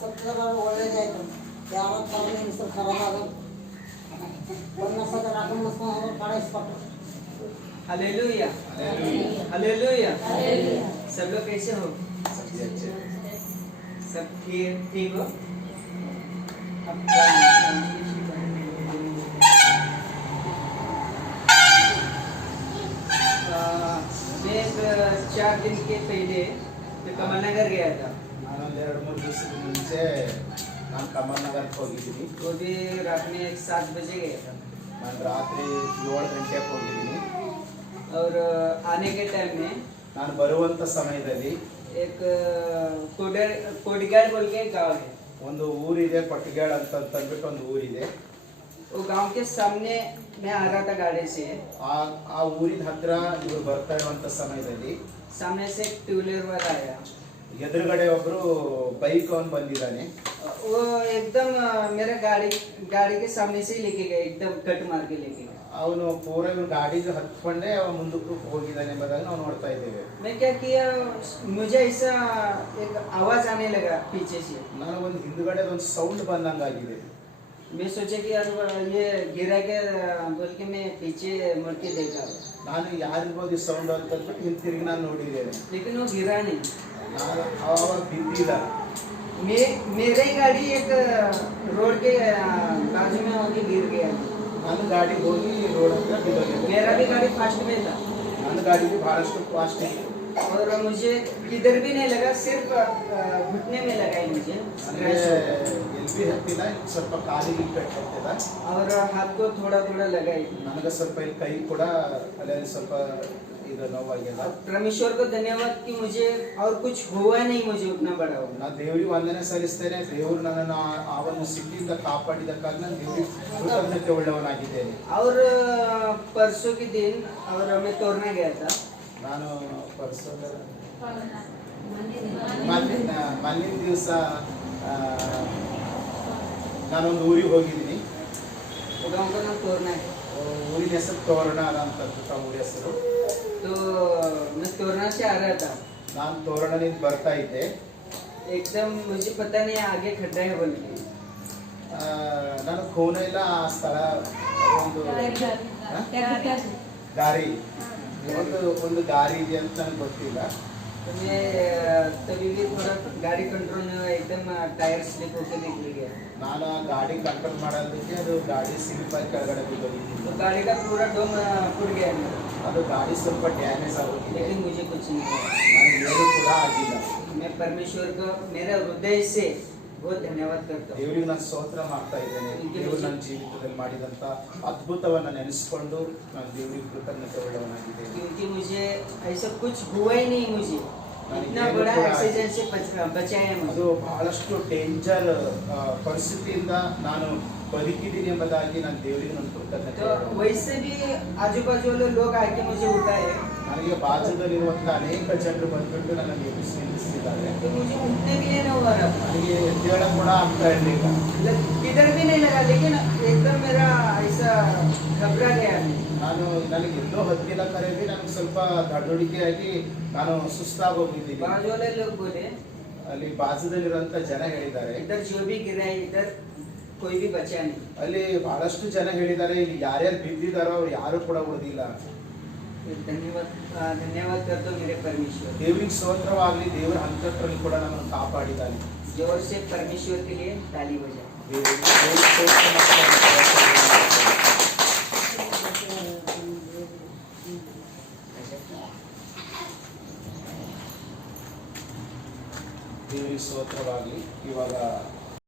ಸತ್ತದ ಒಳ್ಳೇದಾಯ್ತು. ಯಾವತ್ತು ಅವನ ಹೆಸರು ಖರಾಬ್ ಆಗೋದು ಒಂದು ಸಲ ರಾಕಮ್ಮಸ್ಕೊಂಡು ಕಳಿಸ್ಕೊಟ್ರು. Hallelujah hallelujah. सब लोग कैसे हो? सब ठीक हो? मैं 4 दिन के पहले कमल नगर गया था। ನಾನೊಂದು 2-3 ದಿವಸದ ಮುಂಚೆ ನಾನು ಕಮಲ್ ನಗರಕ್ಕೆ ಹೋಗಿದ್ದೀನಿ. वो भी रात में 7 बजे गया था ನಾನು ರಾತ್ರಿ 7 ಗಂಟೆಗೆ ಹೋಗಿದ್ದೀನಿ. और आने के टाइम में ನಾನು ಬರುವಂಥ ಸಮಯದಲ್ಲಿ एक कोडगाड़ बोल के एक गाँव है। ಒಂದು ಊರಿದೆ, ಕೊಟ್ಟಿಗೆಳ ಅಂತ ಅಂದ್ಬಿಟ್ಟು ಒಂದು ಊರಿದೆ. वो गांव के सामने मैं आ रहा था गाड़ी से। ಆ ಊರಿನ ಹತ್ರ ಇವರು ಬರ್ತಾ ಇರುವಂಥ ಸಮಯದಲ್ಲಿ सामने से एक टू व्हीलर वाला आया। ಎದುರುಗಡೆ ಒಬ್ರು ಬೈಕ್ ಅವನು ಬಂದಿದ್ದಾನೆ. वो एकदम मेरा गाड़ी के सामने से ही लेके गया, एकदम कट मार के लेके गया। ಅವನು ಪೂರ ಇವ್ನ ಗಾಡಿಗೆ ಹತ್ಕೊಂಡೇ ಅವ ಮುಂದಕ್ಕೆ ಹೋಗಿದ್ದಾನೆ ಎಂಬುದಾಗಿ ನಾವು ನೋಡ್ತಾ ಇದ್ದೇವೆ. मैं क्या किया, मुझे ऐसा एक आवाज आने लगा पीछे से। ನನಗೊಂದು ಹಿಂದ್ಗಡೆ ಒಂದು ಸೌಂಡ್ ಬಂದಂಗಾಗಿದೆ. मैं सोचा कि यार ये गिरा के बोल के मैं पीछे मुड़ के देखा, ನಾನು ಯಾರಿರ್ಬೋದು ಈ ಸೌಂಡ್ ಅಂತ ಅಂದ್ಬಿಟ್ಟು ಹಿಂತಿರುಗಿ ನಾನು ನೋಡಿದ್ದೇನೆ. लेकिन वो गिरा नहीं। ನಾನು ಅವಾಗ ಬಿದ್ದಿಲ್ಲ. मेरी गाड़ी एक रोड के बाजू में होके गिर गया। ನನ್ನ ಗಾಡಿ ಹೋಗಿ ರೋಡ್ ಹತ್ರ ಬಿದ್ದೋಗಿದೆ. मेरा भी गाड़ी फास्ट में था ನನ್ನ ಗಾಡಿಗೆ ಬಹಳಷ್ಟು ಫಾಸ್ಟ್ ಇತ್ತು. और मुझे किधर भी नहीं लगा, सिर्फ घुटने में लगा है मुझे ನನಗೆ ಎಲ್ಲಿ ಹತ್ತಿಲ್ಲ, ಸ್ವಲ್ಪ ಕಾಲಿಗೆ ಕಟ್ಟಿರ್ತದ. और हाथ को थोड़ा थोड़ा लगा है। ನನಗೆ ಸ್ವಲ್ಪ ಇಲ್ಲಿ ಕೈ ಕೂಡ ಅಲ್ಲಿ ಸ್ವಲ್ಪ ಇದು ನೋವಾಗಿದೆ. परमेश्वर को धन्यवाद कि मुझे और कुछ हुआ नहीं, मुझे उतना बड़ा हुआ। ನಾನು ದೇವರಿಗೆ ವಂದನೆ ಸಲ್ಲಿಸ್ತೇನೆ. ದೇವರು ನನ್ನನ್ನು ಆ ಒಂದು ಸ್ಥಿತಿಯಿಂದ ಕಾಪಾಡಿದ್ದಕ್ಕಾಗಿ ನಾನು ದೇವರಿಗೆ ಕೃತಜ್ಞತೆ ಉಳ್ಳವನಾಗಿದ್ದೇನೆ. और परसों के दिन और मैं तोड़ना गया था। ನಾನು ಮೊನ್ನೆ ದಿವಸ ನಾನೊಂದು ಊರಿಗೆ ಹೋಗಿದ್ದೀನಿ. वो गाँव का नाम तोड़ना है। ಊರಿನ ಹೆಸರು ತೋರಣ ಅಂತ ಊರಿ ಹೆಸರು. तो मैं तोड़ना से आ रहा था, ನಾನು ತೋರಣದಿಂದ ಬರ್ತಾ ಇದ್ದೆ. एकदम मुझे पता नहीं आगे खड्डा है बोल के। ನಾನು ಖೂನ ಇಲ್ಲ ಆ ಸ್ಥಳ ಒಂದು ದಾರಿ ಒಂದು ದಾರಿ ಇದೆ ಅಂತ ನನಗೆ ಗೊತ್ತಿಲ್ಲ. तो मैं तभी भी थोड़ा गाड़ी कंट्रोल में हुआ, एकदम टायर स्लिप होके निकल गया। ನಾನು ಆ ಗಾಡಿ ಕಂಟ್ರೋಲ್ ಮಾಡೋದಕ್ಕೆ ಅದು ಗಾಡಿ ಸ್ಲಿಪ್ ಆಗಿ ಕೆಳಗಡೆ ಬಿದ್ದೋಗಿತ್ತು. तो गाड़ी का पूरा डोम फूट गया मेरा, ಅದು ಗಾಡಿ ಸ್ವಲ್ಪ ಡ್ಯಾಮೇಜ್ ಆಗೋಗಿದೆ. लेकिन मुझे कुछ नहीं हुआ। ನನಗೆ ಏನೂ ಕೂಡ ಆಗಿಲ್ಲ. मैं परमेश्वर को मेरे हृदय से बहुत धन्यवाद करता हूँ। ದೇವರಿಗೆ ನಾನು ಸ್ತೋತ್ರ ಮಾಡ್ತಾ ಇದ್ದೇನೆ. ದೇವರು ನನ್ನ ಜೀವಿತದಲ್ಲಿ ಮಾಡಿದಂಥ ಅದ್ಭುತವನ್ನು ನೆನೆಸ್ಕೊಂಡು ನಾನು ದೇವರಿಗೆ ಕೃತಜ್ಞತೆ ಉಳ್ಳವನಾಗಿದ್ದೇನೆ. क्योंकि मुझे ऐसा कुछ हुआ ही नहीं, मुझे इतना बड़ा एक्सीडेंट से बचाया मुझे। ಅದು ಬಹಳಷ್ಟು ಡೇಂಜರ್ ಪರಿಸ್ಥಿತಿಯಿಂದ ನಾನು ಬದುಕಿದ್ದೀನಿ ಎಂಬುದಾಗಿ ನಾನು ದೇವರಿಗೆ ನಾನು ಕೃತಜ್ಞತೆ तो वैसे भी आजू बाजू वाले लोग आके मुझे उठाए, ನನಗೆ ಬಾಜುದಲ್ಲಿರುವಂಥ ಅನೇಕ ಜನರು ಬಂದ್ಬಿಟ್ಟು ನನ್ನನ್ನು ಎಬ್ಬಿಸಿ ನಿಲ್ಲಿಸಿದ್ದಾರೆ. तो मुझे उठने भी नहीं हुआ रहा, ನನಗೆ ಎದ್ದೇಳಕ್ಕೆ ಕೂಡ ಆಗ್ತಾ ಇರಲಿಲ್ಲ. किधर भी नहीं लगा, लेकिन एकदम मेरा ऐसा घबरा गया। ನನಗೆ ಎಲ್ಲೋ ಹತ್ತಿಲ್ಲ, ಕರೆ ಭೀ ನನಗೆ ಸ್ವಲ್ಪ ದಡೋಡಿಕೆಯಾಗಿ ನಾನು ಸುಸ್ತಾಗಿ ಹೋಗಿದ್ದೀನಿ. बाजू वाले लोग बोले, ಅಲ್ಲಿ ಬಾಜುದಲ್ಲಿರುವಂಥ ಜನ ಹೇಳಿದ್ದಾರೆ, इधर जो भी गिरा है इधर कोई भी बचा नहीं। ಅಲ್ಲಿ ಬಹಳಷ್ಟು ಜನ ಹೇಳಿದ್ದಾರೆ, ಇಲ್ಲಿ ಯಾರ್ಯಾರು ಬಿದ್ದಿದ್ದಾರೋ ಅವ್ರು ಯಾರು ಕೂಡ ಉಳಿದಿಲ್ಲ. धन्यवाद करता हूँ मेरे परमेश्वर। ದೇವರಿಗೆ ಸ್ತೋತ್ರವಾಗಲಿ. ದೇವರ ಅಂತರಲ್ಲಿ ಕೂಡ ನಮ್ಮನ್ನು ಕಾಪಾಡಿದ್ದಾನೆ. जोर से परमेश्वर के लिए ताली बजा। ದೇವರಿಗೆ ಸ್ತೋತ್ರ ದೇವರಿಗೆ ಸ್ತೋತ್ರವಾಗಲಿ. ಇವಾಗ